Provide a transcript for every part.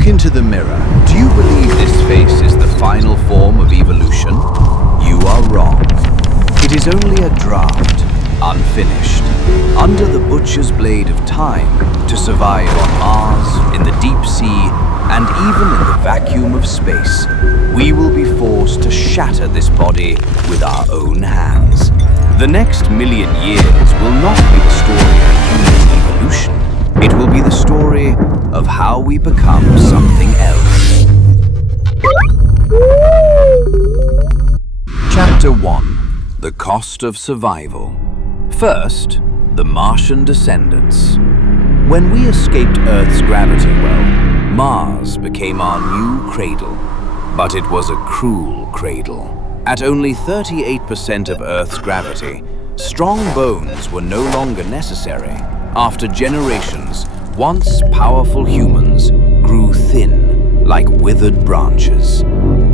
Look into the mirror. Do you believe this face is the final form of evolution? You are wrong. It is only a draft, unfinished, under the butcher's blade of time to survive on Mars, in the deep sea, and even in the vacuum of space. We will be forced to shatter this body with our own hands. The next million years will not be the story of human evolution. It will be the story of how we become something else. Chapter 1. The Cost of Survival. First, the Martian descendants. When we escaped Earth's gravity well, Mars became our new cradle. But it was a cruel cradle. At only 38% of Earth's gravity, strong bones were no longer necessary. After generations, once powerful humans grew thin, like withered branches.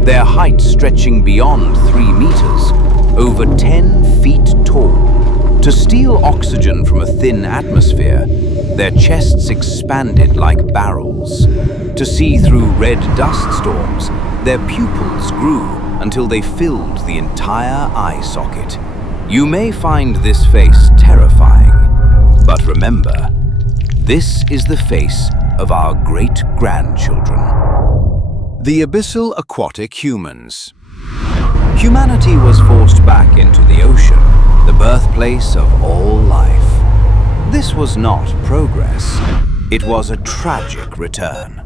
Their height stretching beyond 3 meters, over 10 feet tall. To steal oxygen from a thin atmosphere, their chests expanded like barrels. To see through red dust storms, their pupils grew until they filled the entire eye socket. You may find this face terrifying, but remember, this is the face of our great-grandchildren. The abyssal aquatic humans. Humanity was forced back into the ocean, the birthplace of all life. This was not progress. It was a tragic return.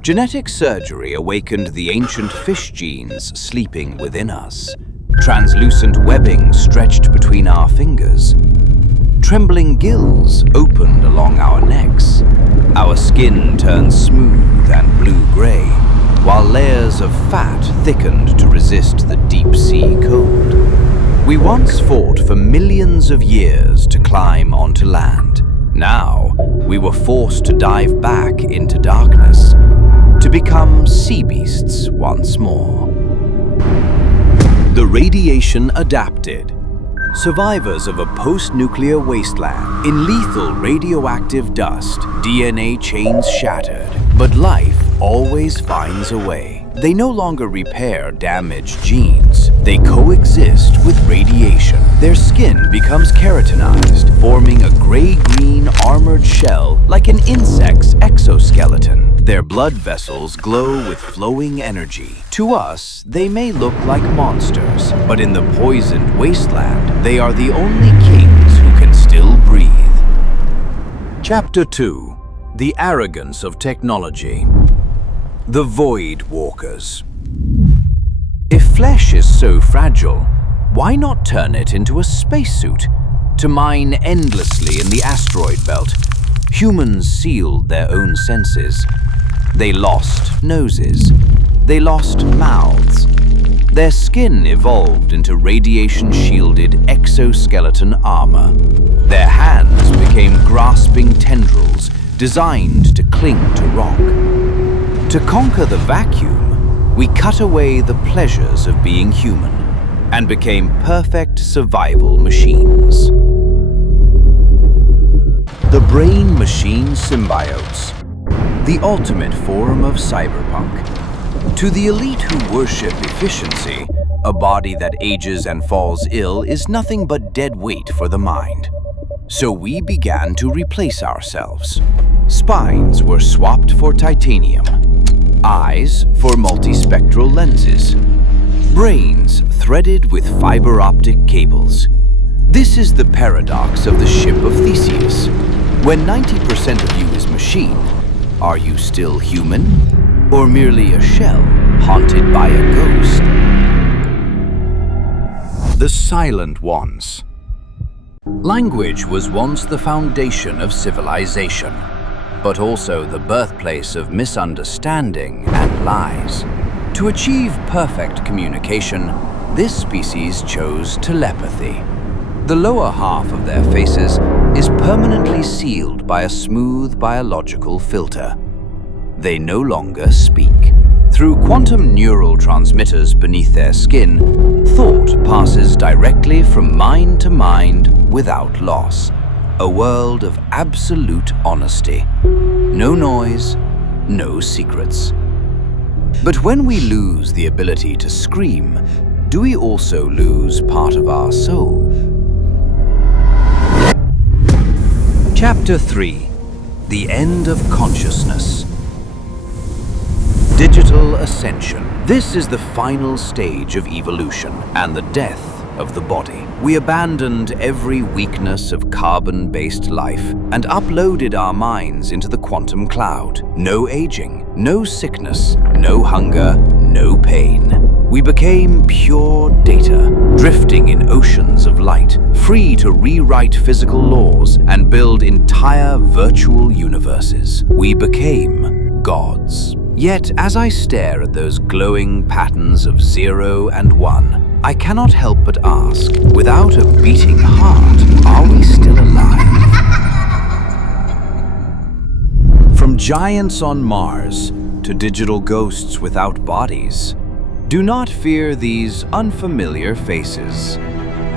Genetic surgery awakened the ancient fish genes sleeping within us. Translucent webbing stretched between our fingers. Trembling gills opened along our necks. Our skin turned smooth and blue-gray, while layers of fat thickened to resist the deep-sea cold. We once fought for millions of years to climb onto land. Now, we were forced to dive back into darkness, to become sea beasts once more. The radiation adapted. Survivors of a post-nuclear wasteland, in lethal radioactive dust, DNA chains shattered, but life always finds a way. They no longer repair damaged genes. They coexist with radiation. Their skin becomes keratinized, forming a gray-green armored shell like an insect's exoskeleton. Their blood vessels glow with flowing energy. To us, they may look like monsters, but in the poisoned wasteland, they are the only kings who can still breathe. Chapter 2. The Arrogance of Technology. The Void Walkers. If flesh is so fragile, why not turn it into a spacesuit? To mine endlessly in the asteroid belt, humans sealed their own senses. They lost noses. They lost mouths. Their skin evolved into radiation-shielded exoskeleton armor. Their hands became grasping tendrils designed to cling to rock. To conquer the vacuum, we cut away the pleasures of being human and became perfect survival machines. The brain-machine symbiotes. The ultimate form of cyberpunk. To the elite who worship efficiency, a body that ages and falls ill is nothing but dead weight for the mind. So we began to replace ourselves. Spines were swapped for titanium. Eyes for multispectral lenses. Brains threaded with fiber optic cables. This is the paradox of the ship of Theseus. When 90% of you is machine, are you still human? Or merely a shell haunted by a ghost? The Silent Ones. Language was once the foundation of civilization, but also the birthplace of misunderstanding and lies. To achieve perfect communication, this species chose telepathy. The lower half of their faces is permanently sealed by a smooth biological filter. They no longer speak. Through quantum neural transmitters beneath their skin, thought passes directly from mind to mind without loss. A world of absolute honesty. No noise, no secrets. But when we lose the ability to scream, do we also lose part of our soul? Chapter 3: The End of Consciousness. Digital Ascension. This is the final stage of evolution and the death of the body. We abandoned every weakness of carbon-based life and uploaded our minds into the quantum cloud. No aging, no sickness, no hunger, no pain. We became pure data, drifting in oceans of light, free to rewrite physical laws and build entire virtual universes. We became gods. Yet, as I stare at those glowing patterns of 0 and 1, I cannot help but ask, without a beating heart, are we still alive? From giants on Mars to digital ghosts without bodies, do not fear these unfamiliar faces.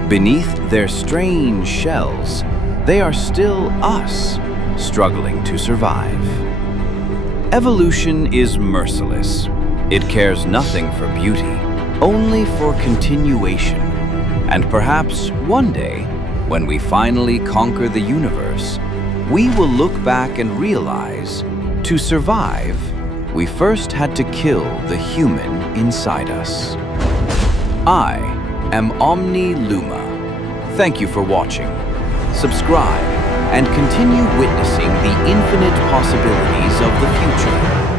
Beneath their strange shells, they are still us, struggling to survive. Evolution is merciless. It cares nothing for beauty, only for continuation. And perhaps one day, when we finally conquer the universe, we will look back and realize, to survive, we first had to kill the human inside us. I am Omni Luma. Thank you for watching. Subscribe and continue witnessing the infinite possibilities of the future.